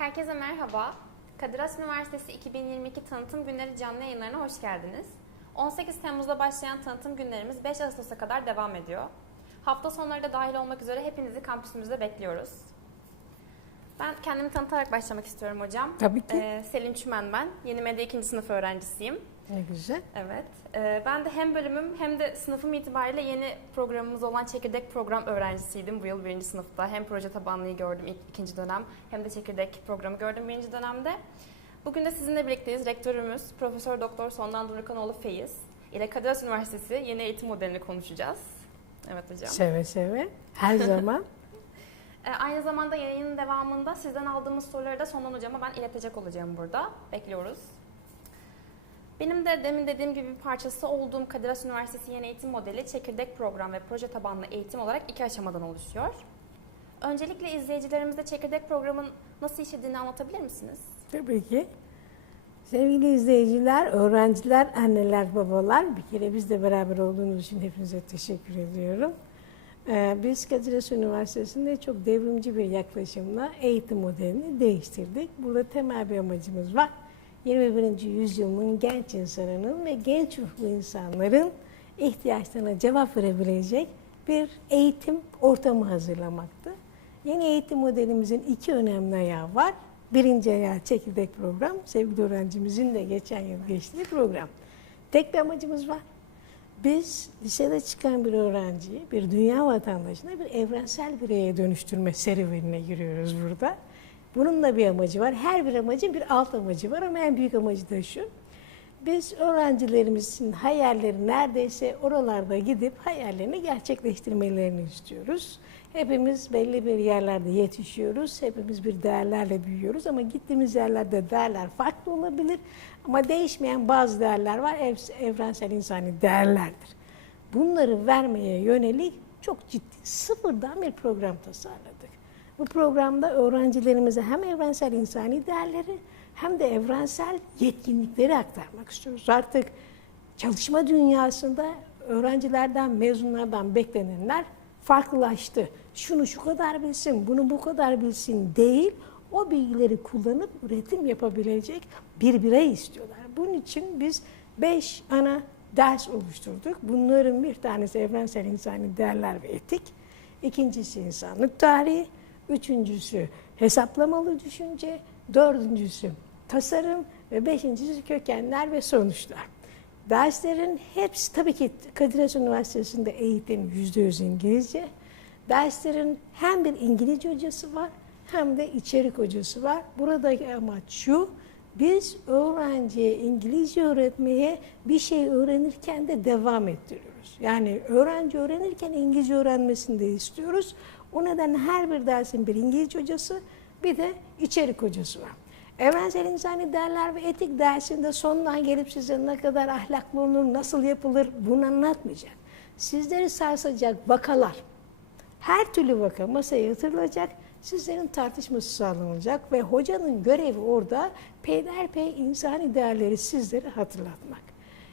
Herkese merhaba. Kadir Has Üniversitesi 2022 Tanıtım Günleri canlı yayınlarına hoş geldiniz. 18 Temmuz'da başlayan tanıtım günlerimiz 5 Ağustos'a kadar devam ediyor. Hafta sonları da dahil olmak üzere hepinizi kampüsümüzde bekliyoruz. Ben kendimi tanıtarak başlamak istiyorum hocam. Tabii ki. Ee, Selin Çümen ben. Yeni Medya 2. sınıf öğrencisiyim. Ne güzel. Evet. Ee, ben de hem bölümüm hem de sınıfım itibariyle yeni programımız olan çekirdek program öğrencisiydim bu yıl birinci sınıfta. Hem proje tabanlıyı gördüm ilk, ikinci dönem hem de çekirdek programı gördüm birinci dönemde. Bugün de sizinle birlikteyiz. Rektörümüz Profesör Doktor Sondan Durukanoğlu Feyiz ile Kadir Has Üniversitesi yeni eğitim modelini konuşacağız. Evet hocam. Seve seve. Her zaman. Ee, aynı zamanda yayının devamında sizden aldığımız soruları da Sondan hocama ben iletecek olacağım burada. Bekliyoruz. Benim de demin dediğim gibi bir parçası olduğum Kadir Has Üniversitesi yeni eğitim modeli çekirdek program ve proje tabanlı eğitim olarak iki aşamadan oluşuyor. Öncelikle izleyicilerimize çekirdek programın nasıl işlediğini anlatabilir misiniz? Tabii ki. Sevgili izleyiciler, öğrenciler, anneler, babalar, bir kere biz de beraber olduğunuz için hepinize teşekkür ediyorum. Ee, Biz Kadir Üniversitesi'nde çok devrimci bir yaklaşımla eğitim modelini değiştirdik. Burada temel bir amacımız var. 21. yüzyılın genç insanının ve genç ruhlu insanların ihtiyaçlarına cevap verebilecek bir eğitim ortamı hazırlamaktı. Yeni eğitim modelimizin iki önemli ayağı var. Birinci ayağı çekirdek program. Sevgili öğrencimizin de geçen yıl geçtiği program. Tek bir amacımız var. Biz lisede çıkan bir öğrenciyi, bir dünya vatandaşına bir evrensel bireye dönüştürme serüvenine giriyoruz burada. Bunun da bir amacı var. Her bir amacın bir alt amacı var ama en büyük amacı da şu. Biz öğrencilerimizin hayalleri neredeyse oralarda gidip hayallerini gerçekleştirmelerini istiyoruz. Hepimiz belli bir yerlerde yetişiyoruz. Hepimiz bir değerlerle büyüyoruz ama gittiğimiz yerlerde değerler farklı olabilir. Ama değişmeyen bazı değerler var. Ev- Evrensel insani değerlerdir. Bunları vermeye yönelik çok ciddi sıfırdan bir program tasarladık. Bu programda öğrencilerimize hem evrensel insani değerleri hem de evrensel yetkinlikleri aktarmak istiyoruz. Artık çalışma dünyasında öğrencilerden, mezunlardan beklenenler farklılaştı. Şunu şu kadar bilsin, bunu bu kadar bilsin değil, o bilgileri kullanıp üretim yapabilecek bir birey istiyorlar. Bunun için biz beş ana ders oluşturduk. Bunların bir tanesi evrensel insani değerler ve etik, ikincisi insanlık tarihi, üçüncüsü hesaplamalı düşünce, dördüncüsü tasarım ve beşincisi kökenler ve sonuçlar. Derslerin hepsi tabii ki Kadir Has Üniversitesi'nde eğitim yüzde yüz İngilizce. Derslerin hem bir İngilizce hocası var hem de içerik hocası var. Buradaki amaç şu, biz öğrenciye İngilizce öğretmeye bir şey öğrenirken de devam ettiriyoruz. Yani öğrenci öğrenirken İngilizce öğrenmesini de istiyoruz. O nedenle her bir dersin bir İngilizce hocası bir de içerik hocası var. Evrensel insani değerler ve etik dersinde sondan gelip size ne kadar ahlaklı olunur, nasıl yapılır bunu anlatmayacak. Sizleri sarsacak vakalar, her türlü vaka masaya yatırılacak, sizlerin tartışması sağlanacak ve hocanın görevi orada peyderpey insani değerleri sizlere hatırlatmak.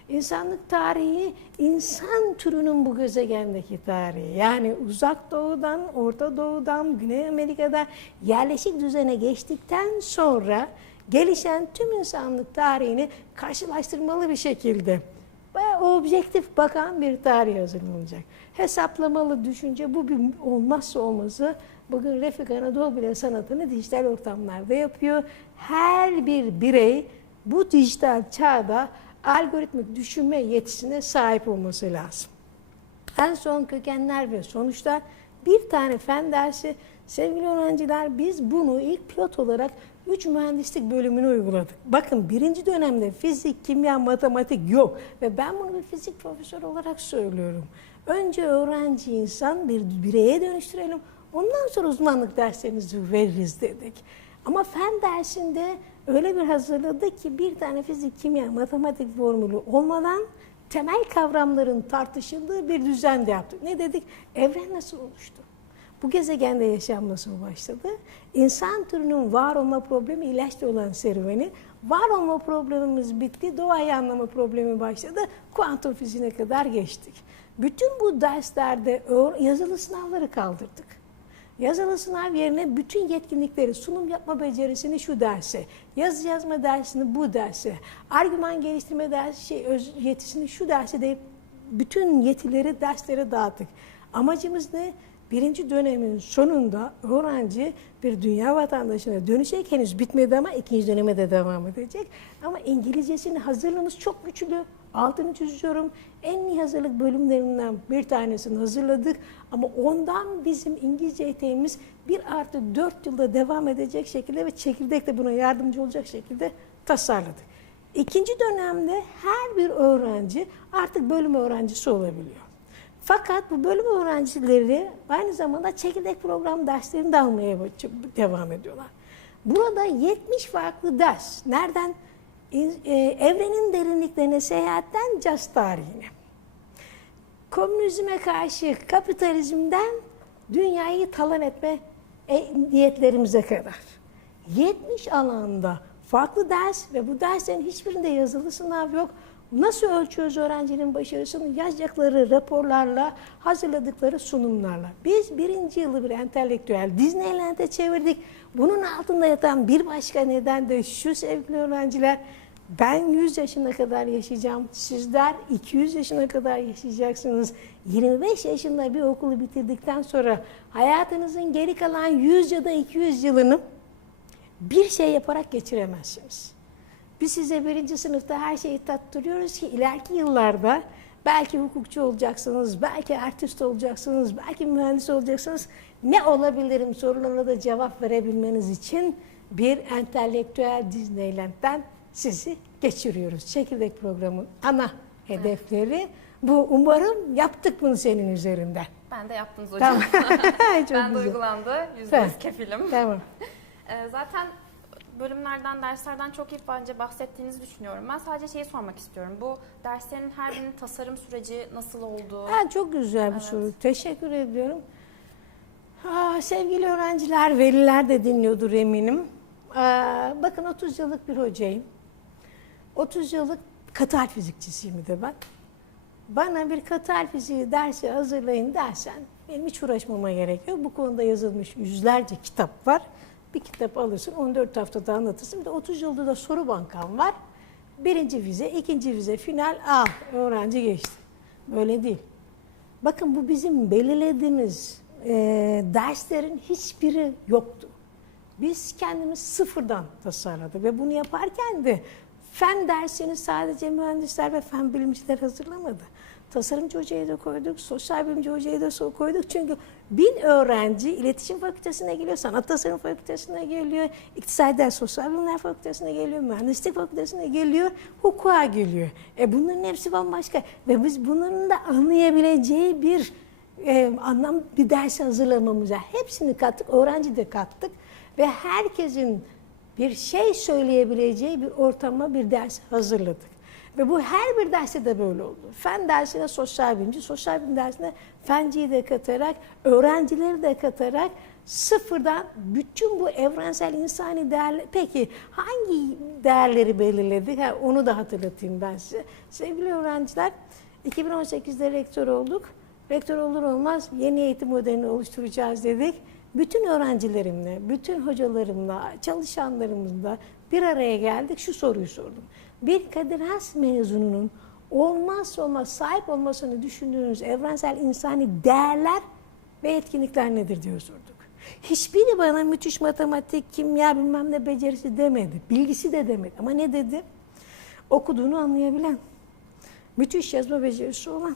İnsanlık tarihi, insan türünün bu gezegendeki tarihi. Yani uzak doğudan, Orta Doğu'dan, Güney Amerika'da yerleşik düzene geçtikten sonra gelişen tüm insanlık tarihini karşılaştırmalı bir şekilde ve objektif bakan bir tarih hazırlanacak. Hesaplamalı düşünce bu bir olmazsa olmazı. Bugün Refik Anadolu bile sanatını dijital ortamlarda yapıyor. Her bir birey bu dijital çağda algoritmik düşünme yetisine sahip olması lazım. En son kökenler ve sonuçlar bir tane fen dersi. Sevgili öğrenciler biz bunu ilk pilot olarak 3 mühendislik bölümüne uyguladık. Bakın birinci dönemde fizik, kimya, matematik yok. Ve ben bunu bir fizik profesörü olarak söylüyorum. Önce öğrenci insan bir bireye dönüştürelim. Ondan sonra uzmanlık derslerinizi veririz dedik. Ama fen dersinde öyle bir hazırladık ki bir tane fizik, kimya, matematik formülü olmadan temel kavramların tartışıldığı bir düzende yaptık. Ne dedik? Evren nasıl oluştu? Bu gezegende yaşam nasıl başladı? İnsan türünün var olma problemi ilaçla olan serüveni. Var olma problemimiz bitti, doğayı anlama problemi başladı. Kuantum fiziğine kadar geçtik. Bütün bu derslerde yazılı sınavları kaldırdık. Yazılı sınav yerine bütün yetkinlikleri, sunum yapma becerisini şu derse, yazı yazma dersini bu derse, argüman geliştirme dersi, şey, öz yetisini şu derse deyip bütün yetileri derslere dağıttık. Amacımız ne? Birinci dönemin sonunda öğrenci bir dünya vatandaşına dönecek. Henüz bitmedi ama ikinci döneme de devam edecek. Ama İngilizcesini hazırlığımız çok güçlü. Altını çiziyorum. En iyi hazırlık bölümlerinden bir tanesini hazırladık. Ama ondan bizim İngilizce eğitimimiz bir artı dört yılda devam edecek şekilde ve çekirdek de buna yardımcı olacak şekilde tasarladık. İkinci dönemde her bir öğrenci artık bölüm öğrencisi olabiliyor. Fakat bu bölüm öğrencileri aynı zamanda çekirdek program derslerini de almaya devam ediyorlar. Burada 70 farklı ders. Nereden? E, Evrenin derinliklerine seyahatten caz tarihine. Komünizme karşı kapitalizmden dünyayı talan etme e, niyetlerimize kadar. 70 alanda farklı ders ve bu derslerin hiçbirinde yazılı sınav yok. Nasıl ölçüyoruz öğrencinin başarısını? Yazacakları raporlarla, hazırladıkları sunumlarla. Biz birinci yılı bir entelektüel Disneyland'e çevirdik. Bunun altında yatan bir başka neden de şu sevgili öğrenciler. Ben 100 yaşına kadar yaşayacağım. Sizler 200 yaşına kadar yaşayacaksınız. 25 yaşında bir okulu bitirdikten sonra hayatınızın geri kalan 100 ya da 200 yılını bir şey yaparak geçiremezsiniz. Biz size birinci sınıfta her şeyi tattırıyoruz ki ileriki yıllarda belki hukukçu olacaksınız, belki artist olacaksınız, belki mühendis olacaksınız. Ne olabilirim sorularına da cevap verebilmeniz için bir entelektüel Disneyland'den sizi geçiriyoruz. Çekirdek programın ana hedefleri bu. Umarım yaptık bunu senin üzerinden. Ben de yaptınız hocam. Tamam. Ben de güzel. uygulandı. Yüzde yüz kefilim. Tamam. Ee, zaten bölümlerden, derslerden çok iyi bence bahsettiğinizi düşünüyorum. Ben sadece şeyi sormak istiyorum. Bu derslerin her birinin tasarım süreci nasıl oldu? Ha, çok güzel bir Evet. soru. Teşekkür ediyorum. Ha, sevgili öğrenciler, veliler de dinliyordur eminim. Aa, bakın 30 yıllık bir hocayım. 30 yıllık katal fizikçisiyim de ben. Bana bir katal fiziği dersi hazırlayın dersen benim hiç uğraşmama gerek yok. Bu konuda yazılmış yüzlerce kitap var. Bir kitap alırsın 14 haftada anlatırsın. Bir de 30 yılda da soru bankam var. Birinci vize, ikinci vize, final al. Öğrenci geçti. Böyle değil. Bakın bu bizim belirlediğimiz e, derslerin hiçbiri yoktu. Biz kendimiz sıfırdan tasarladık ve bunu yaparken de fen dersini sadece mühendisler ve fen bilimciler hazırlamadı. Tasarımcı hocayı da koyduk, sosyal bilimci hocayı da koyduk. Çünkü bin öğrenci iletişim fakültesine geliyor, sanat tasarım fakültesine geliyor, iktisadi ders, sosyal bilimler fakültesine geliyor, mühendislik fakültesine geliyor, hukuka geliyor. E bunların hepsi bambaşka ve biz bunların da anlayabileceği bir e, anlam bir dersi hazırlamamıza hepsini kattık, öğrenci de kattık ve herkesin bir şey söyleyebileceği bir ortama bir ders hazırladık. Ve bu her bir derste de böyle oldu. Fen dersine sosyal bilimci, sosyal bilim dersine fenciyi de katarak, öğrencileri de katarak sıfırdan bütün bu evrensel insani değerler... Peki hangi değerleri belirledik? Ha, onu da hatırlatayım ben size. Sevgili öğrenciler, 2018'de rektör olduk. Rektör olur olmaz yeni eğitim modelini oluşturacağız dedik. Bütün öğrencilerimle, bütün hocalarımla, çalışanlarımızla bir araya geldik. Şu soruyu sordum. Bir Kadir Has mezununun olmazsa olmaz sahip olmasını düşündüğünüz evrensel insani değerler ve yetkinlikler nedir diye sorduk. Hiçbiri bana müthiş matematik, kimya bilmem ne becerisi demedi. Bilgisi de demedi. Ama ne dedi? Okuduğunu anlayabilen, müthiş yazma becerisi olan,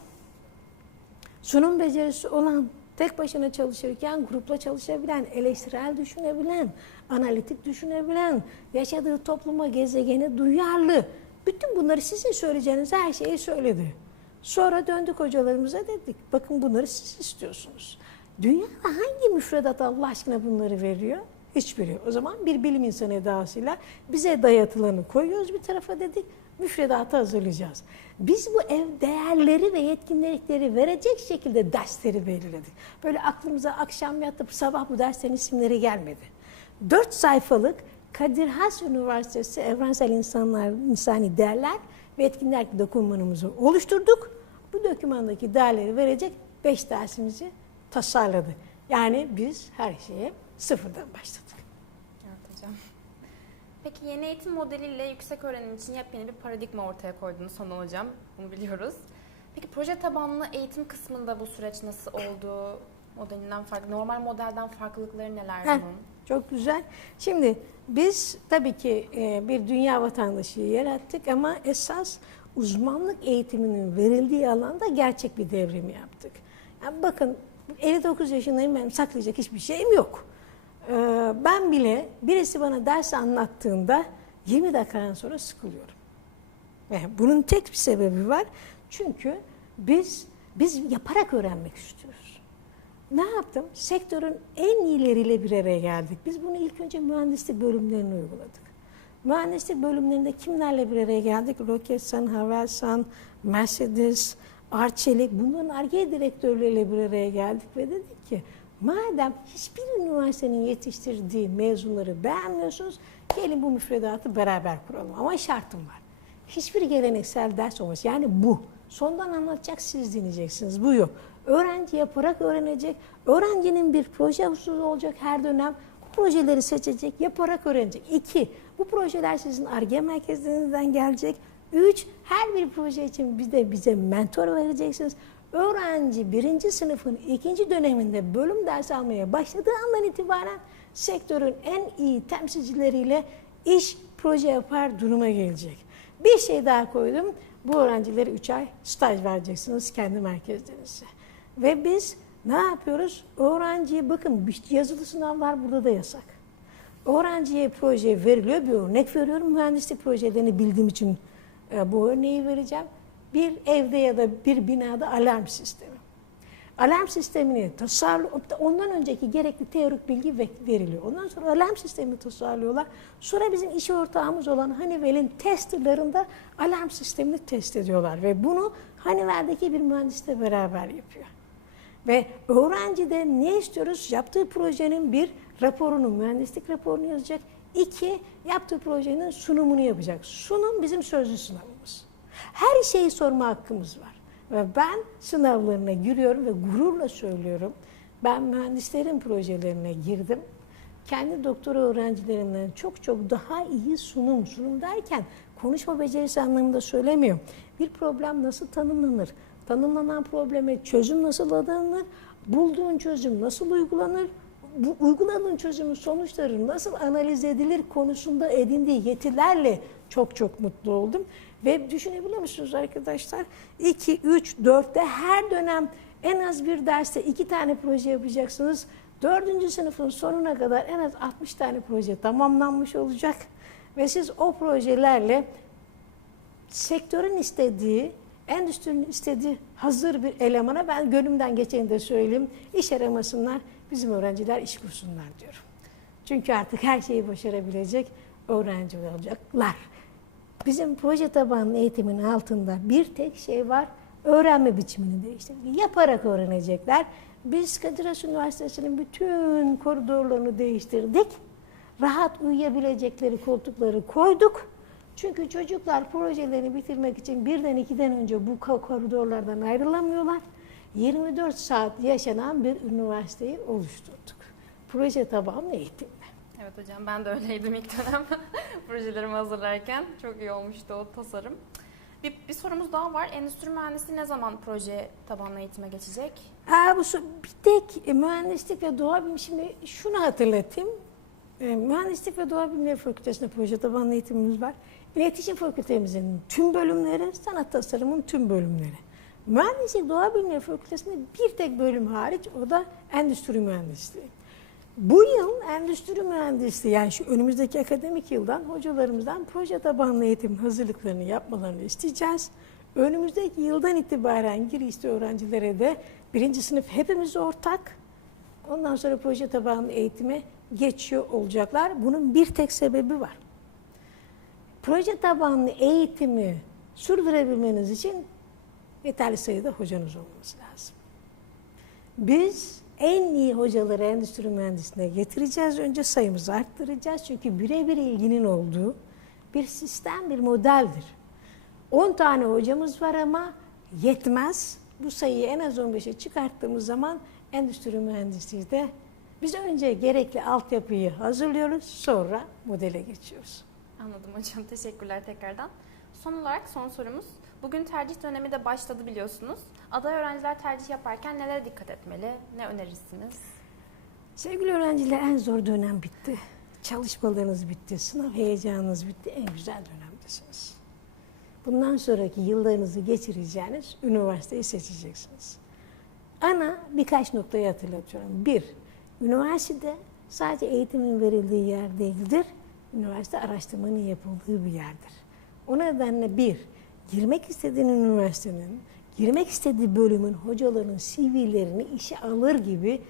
sunum becerisi olan, tek başına çalışırken grupla çalışabilen, eleştirel düşünebilen, analitik düşünebilen, yaşadığı topluma, gezegene duyarlı. Bütün bunları sizin söyleyeceğiniz her şeyi söyledi. Sonra döndük hocalarımıza dedik, bakın bunları siz istiyorsunuz. Dünyada hangi müfredat Allah aşkına bunları veriyor? Hiçbiri. O zaman bir bilim insanı edasıyla bize dayatılanı koyuyoruz bir tarafa dedik, müfredatı hazırlayacağız. Biz bu ev değerleri ve yetkinlikleri verecek şekilde dersleri belirledik. Böyle aklımıza akşam yatıp sabah bu derslerin isimleri gelmedi. Dört sayfalık Kadir Has Üniversitesi Evrensel İnsanlar, İnsani Değerler ve Etkinlik dokümanımızı oluşturduk. Bu dokümandaki değerleri verecek beş dersimizi tasarladık. Yani biz her şeye sıfırdan başladık. Evet hocam. Peki yeni eğitim modeliyle yüksek öğrenim için yepyeni bir paradigma ortaya koydunuz Sonan hocam. Bunu biliyoruz. Peki proje tabanlı eğitim kısmında bu süreç nasıl oldu? Modelinden farklı, normal modelden farklılıkları neler bunun? Çok güzel. Şimdi biz tabii ki e, bir dünya vatandaşı yarattık ama esas uzmanlık eğitiminin verildiği alanda gerçek bir devrim yaptık. Yani bakın 59 yaşındayım benim saklayacak hiçbir şeyim yok. Ee, Ben bile birisi bana ders anlattığında 20 dakikadan sonra sıkılıyorum. Yani bunun tek bir sebebi var. Çünkü biz biz yaparak öğrenmek istiyoruz. Ne yaptım? Sektörün en iyileriyle bir araya geldik. Biz bunu ilk önce mühendislik bölümlerine uyguladık. Mühendislik bölümlerinde kimlerle bir araya geldik? Roketsan, Havelsan, Mercedes, Arçelik bunların ARGE direktörleriyle bir araya geldik ve dedik ki madem hiçbir üniversitenin yetiştirdiği mezunları beğenmiyorsunuz gelin bu müfredatı beraber kuralım. Ama şartım var. Hiçbir geleneksel ders olmaz. Yani bu. Sondan anlatacak siz dinleyeceksiniz. Bu yok. Öğrenci yaparak öğrenecek. Öğrencinin bir proje hususu olacak her dönem. Bu projeleri seçecek, yaparak öğrenecek. İki, bu projeler sizin ARGE merkezlerinizden gelecek. Üç, her bir proje için bize, bize mentor vereceksiniz. Öğrenci birinci sınıfın ikinci döneminde bölüm ders almaya başladığı andan itibaren sektörün en iyi temsilcileriyle iş, proje yapar duruma gelecek. Bir şey daha koydum. Bu öğrencilere 3 ay staj vereceksiniz kendi merkezlerinize. Ve biz ne yapıyoruz? Öğrenciye bakın yazılı sınavlar burada da yasak. Öğrenciye proje veriliyor. Bir örnek veriyorum. Mühendislik projelerini bildiğim için e, bu örneği vereceğim. Bir evde ya da bir binada alarm sistemi. Alarm sistemini tasarlıyor. Ondan önceki gerekli teorik bilgi ve- veriliyor. Ondan sonra alarm sistemini tasarlıyorlar. Sonra bizim iş ortağımız olan Honeywell'in testerlarında alarm sistemini test ediyorlar. Ve bunu Honeywell'deki bir mühendisle beraber yapıyor. Ve öğrenci de ne istiyoruz? Yaptığı projenin bir raporunu, mühendislik raporunu yazacak. İki, yaptığı projenin sunumunu yapacak. Sunum bizim sözlü sınavımız. Her şeyi sorma hakkımız var. Ve ben sınavlarına giriyorum ve gururla söylüyorum. Ben mühendislerin projelerine girdim. Kendi doktora öğrencilerimden çok çok daha iyi sunum, sunum derken konuşma becerisi anlamında söylemiyorum. Bir problem nasıl tanımlanır? Tanımlanan probleme çözüm nasıl aranır? Bulduğun çözüm nasıl uygulanır? Bu uyguladığın çözümün sonuçları nasıl analiz edilir konusunda edindiği yetilerle çok çok mutlu oldum. Ve düşünebiliyor musunuz arkadaşlar? 2, 3, 4'te her dönem en az bir derste iki tane proje yapacaksınız. Dördüncü sınıfın sonuna kadar en az 60 tane proje tamamlanmış olacak. Ve siz o projelerle sektörün istediği, endüstrinin istediği hazır bir elemana ben gönlümden geçeni de söyleyeyim. iş aramasınlar, bizim öğrenciler iş kursunlar diyorum. Çünkü artık her şeyi başarabilecek öğrenci olacaklar. Bizim proje tabanlı eğitimin altında bir tek şey var. Öğrenme biçimini değiştirmek. Yaparak öğrenecekler. Biz Kadir Üniversitesi'nin bütün koridorlarını değiştirdik. Rahat uyuyabilecekleri koltukları koyduk. Çünkü çocuklar projelerini bitirmek için birden ikiden önce bu ko- koridorlardan ayrılamıyorlar. 24 saat yaşanan bir üniversiteyi oluşturduk. Proje tabanlı eğitimle. Evet hocam ben de öyleydim ilk dönem projelerimi hazırlarken. Çok iyi olmuştu o tasarım. Bir, bir sorumuz daha var. Endüstri mühendisliği ne zaman proje tabanlı eğitime geçecek? Ha, bu bir tek e, mühendislik ve doğa bilimi şimdi şunu hatırlatayım. E, mühendislik ve doğa bilimleri fakültesinde proje tabanlı eğitimimiz var. İletişim fakültemizin tüm bölümleri, sanat tasarımın tüm bölümleri. Mühendislik doğa bilimleri fakültesinde bir tek bölüm hariç o da endüstri mühendisliği. Bu yıl endüstri mühendisliği yani şu önümüzdeki akademik yıldan hocalarımızdan proje tabanlı eğitim hazırlıklarını yapmalarını isteyeceğiz. Önümüzdeki yıldan itibaren girişte öğrencilere de birinci sınıf hepimiz ortak. Ondan sonra proje tabanlı eğitime geçiyor olacaklar. Bunun bir tek sebebi var. Proje tabanlı eğitimi sürdürebilmeniz için yeterli sayıda hocanız olması lazım. Biz en iyi hocaları endüstri mühendisliğine getireceğiz. Önce sayımızı arttıracağız. Çünkü birebir ilginin olduğu bir sistem, bir modeldir. 10 tane hocamız var ama yetmez. Bu sayıyı en az 15'e çıkarttığımız zaman endüstri mühendisliği de biz önce gerekli altyapıyı hazırlıyoruz, sonra modele geçiyoruz. Anladım hocam. Teşekkürler tekrardan. Son olarak son sorumuz. Bugün tercih dönemi de başladı biliyorsunuz. Aday öğrenciler tercih yaparken nelere dikkat etmeli? Ne önerirsiniz? Sevgili öğrenciler en zor dönem bitti. Çalışmalarınız bitti, sınav heyecanınız bitti, en güzel dönemdesiniz. Bundan sonraki yıllarınızı geçireceğiniz üniversiteyi seçeceksiniz. Ana birkaç noktayı hatırlatıyorum. Bir, üniversite sadece eğitimin verildiği yer değildir. Üniversite araştırmanın yapıldığı bir yerdir. O nedenle bir, girmek istediğin üniversitenin, girmek istediği bölümün hocaların CV'lerini işe alır gibi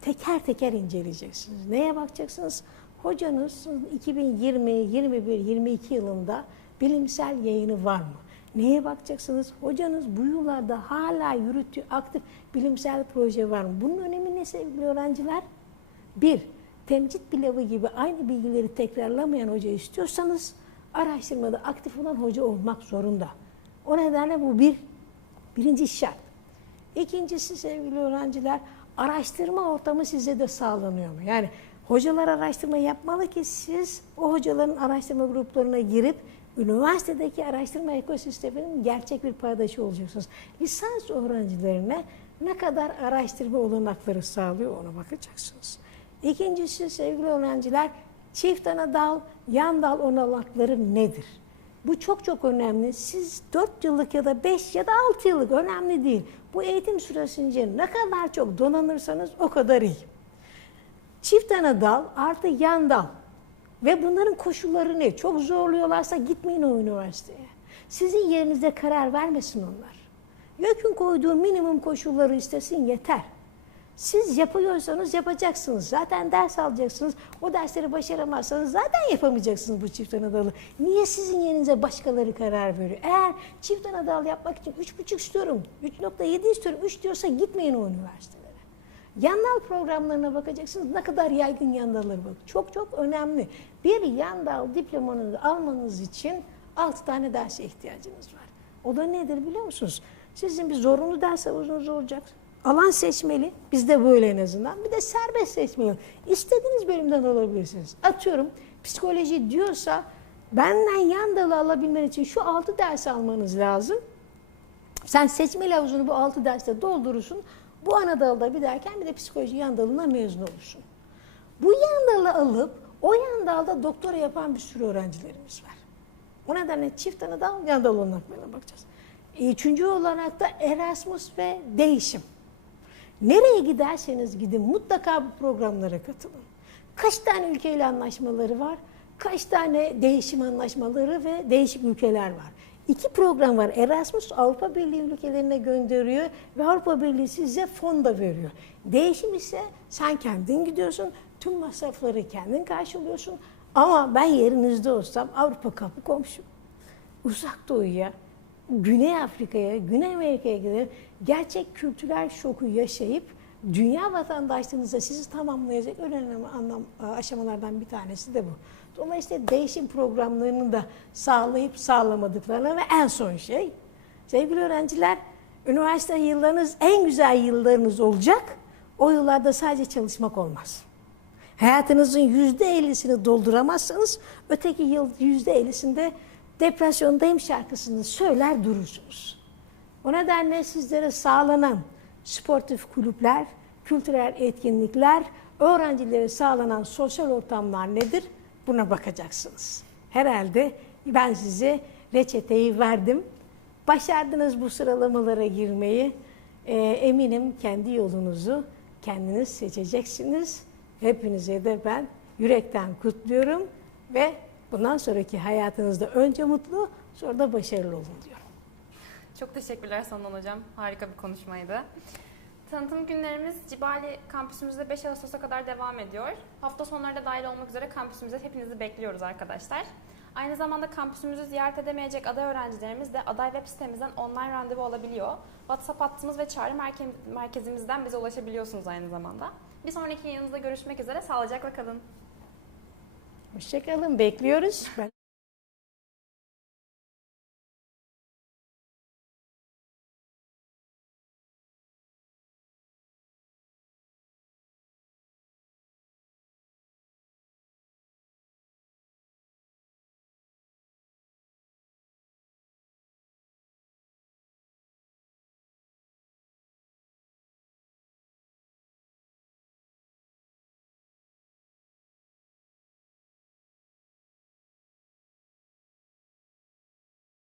teker teker inceleyeceksiniz. Neye bakacaksınız? Hocanız 2020, 21, 22 yılında bilimsel yayını var mı? Neye bakacaksınız? Hocanız bu yıllarda hala yürüttüğü aktif bilimsel proje var mı? Bunun önemi ne sevgili öğrenciler? Bir, temcit pilavı gibi aynı bilgileri tekrarlamayan hoca istiyorsanız araştırmada aktif olan hoca olmak zorunda. O nedenle bu bir, birinci şart. İkincisi sevgili öğrenciler, araştırma ortamı size de sağlanıyor mu? Yani hocalar araştırma yapmalı ki siz o hocaların araştırma gruplarına girip üniversitedeki araştırma ekosisteminin gerçek bir paydaşı olacaksınız. Lisans öğrencilerine ne kadar araştırma olanakları sağlıyor ona bakacaksınız. İkincisi sevgili öğrenciler, çift ana dal, yan dal olanakları nedir? Bu çok çok önemli. Siz 4 yıllık ya da 5 ya da 6 yıllık önemli değil. Bu eğitim süresince ne kadar çok donanırsanız o kadar iyi. Çift ana dal artı yan dal. Ve bunların koşulları ne? Çok zorluyorlarsa gitmeyin o üniversiteye. Sizin yerinize karar vermesin onlar. YÖK'ün koyduğu minimum koşulları istesin yeter. Siz yapıyorsanız yapacaksınız. Zaten ders alacaksınız. O dersleri başaramazsanız zaten yapamayacaksınız bu çift anadalı. Niye sizin yerinize başkaları karar veriyor? Eğer çift anadal yapmak için 3,5 istiyorum, 3.7 istiyorum, 3 diyorsa gitmeyin o üniversitelere. Yandal programlarına bakacaksınız. Ne kadar yaygın yandalları bak. Çok çok önemli. Bir yandal diplomanızı almanız için 6 tane derse ihtiyacınız var. O da nedir biliyor musunuz? Sizin bir zorunlu ders havuzunuz olacak. Alan seçmeli. Bizde böyle en azından. Bir de serbest seçmeli. İstediğiniz bölümden alabilirsiniz. Atıyorum psikoloji diyorsa benden yan dalı alabilmen için şu 6 ders almanız lazım. Sen seçmeli havuzunu bu 6 derste doldurursun. Bu ana dalda bir derken bir de psikoloji yan dalına mezun olursun. Bu yan dalı alıp o yan dalda doktora yapan bir sürü öğrencilerimiz var. O nedenle çift ana dal yan dal olanaklarına bakacağız. Üçüncü olarak da Erasmus ve değişim. Nereye giderseniz gidin mutlaka bu programlara katılın. Kaç tane ülkeyle anlaşmaları var? Kaç tane değişim anlaşmaları ve değişik ülkeler var? İki program var. Erasmus Avrupa Birliği ülkelerine gönderiyor ve Avrupa Birliği size fon da veriyor. Değişim ise sen kendin gidiyorsun, tüm masrafları kendin karşılıyorsun. Ama ben yerinizde olsam Avrupa kapı komşu. Uzak Doğu'ya, Güney Afrika'ya, Güney Amerika'ya gider gerçek kültürel şoku yaşayıp dünya vatandaşlığınızda sizi tamamlayacak önemli anlam, aşamalardan bir tanesi de bu. Dolayısıyla değişim programlarını da sağlayıp sağlamadıklarına ve en son şey sevgili öğrenciler üniversite yıllarınız en güzel yıllarınız olacak. O yıllarda sadece çalışmak olmaz. Hayatınızın yüzde ellisini dolduramazsanız öteki yıl yüzde ellisinde depresyondayım şarkısını söyler durursunuz. O nedenle sizlere sağlanan sportif kulüpler, kültürel etkinlikler, öğrencilere sağlanan sosyal ortamlar nedir? Buna bakacaksınız. Herhalde ben size reçeteyi verdim. Başardınız bu sıralamalara girmeyi. Ee, eminim kendi yolunuzu kendiniz seçeceksiniz. Hepinize de ben yürekten kutluyorum ve bundan sonraki hayatınızda önce mutlu, sonra da başarılı olun diyorum. Çok teşekkürler Sondan Hocam. Harika bir konuşmaydı. Tanıtım günlerimiz Cibali kampüsümüzde 5 Ağustos'a kadar devam ediyor. Hafta sonları da dahil olmak üzere kampüsümüze hepinizi bekliyoruz arkadaşlar. Aynı zamanda kampüsümüzü ziyaret edemeyecek aday öğrencilerimiz de aday web sitemizden online randevu alabiliyor. WhatsApp hattımız ve çağrı merke- merkezimizden bize ulaşabiliyorsunuz aynı zamanda. Bir sonraki yayınımızda görüşmek üzere. Sağlıcakla kalın. Hoşçakalın, bekliyoruz. Ben